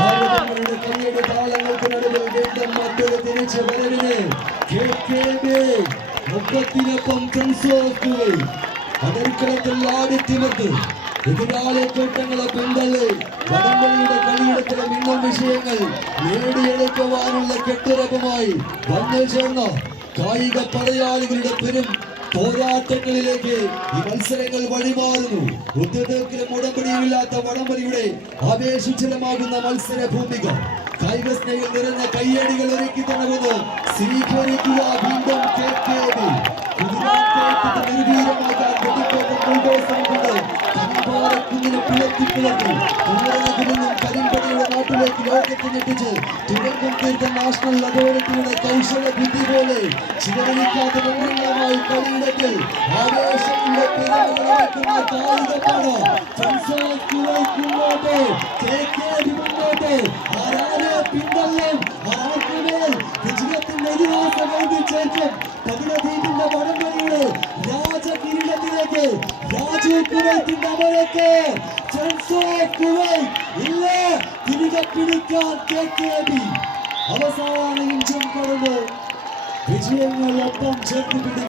ആളുകളുടെ കൈയുടെ താളങ്ങൾക്ക് നടുവിൽ വീണ്ടും മറ്റൊരു തിരിച്ച വരവിന് മുപ്പത്തിനൊപ്പം അതിർക്കളത്തിൽ ആടിത്തിമത്ത് എതിരാളി കൂട്ടങ്ങളെ പിന്തള്ളി വടംവലിയുടെ കളിയിടത്തിലെ മിന്നും വിഷയങ്ങൾ നേടിയെടുക്കുവാനുള്ള കെട്ടുറപ്പുമായി വന്നു ചേർന്ന കായിക പടയാളികളുടെ പെരും പോരാട്ടങ്ങളിലേക്ക് ഈ മത്സരങ്ങൾ വഴിമാറുന്നു. ഒത്തുതീർക്കലും ഉടമ്പടിയുമില്ലാത്ത വടംവലിയുടെ ആവേശജലമാകുന്ന മത്സര ഭൂമിക കായിക സ്നേഹികൾ നിറഞ്ഞ കയ്യടികൾ ഒരുക്കി തന്നത് സ്വീകരിക്കുക. വീണ്ടും നിർവീര്യമാക്കാൻ കരിമ്പടിയുടെ നാട്ടിലേക്ക് ലോകത്തിനെത്തിച്ച് തുടക്കം തീർത്ത നാഷണൽ അതോറിറ്റിയുടെ കൗശല ബുദ്ധി പോലെ ചിലവഴിക്കാത്ത നിർണ്ണയമായി കളിയിടത്തിൽ ആവേശത്തിന്റെ പിറകുകളാക്കുന്ന കായികമാണ് മുന്നോട്ട് ആരാരെ പിന്തള്ളും ആർക്കുമേൽ വിജയത്തിന്റെ ഇതിഹാസം എഴുതിച്ചേർക്കും. പതിനീതിന്റെ വടംവലിയുടെ രാജകിരീടത്തിലേക്ക് രാജു കുവൈറ്റിന്റെ അമരക്ക് ഇല്ല തിരികെ പിടിക്കാൻ KKB അവസാന ഇഞ്ചം കടന്ന് വിജയങ്ങൾ ഒപ്പം ചേർത്ത്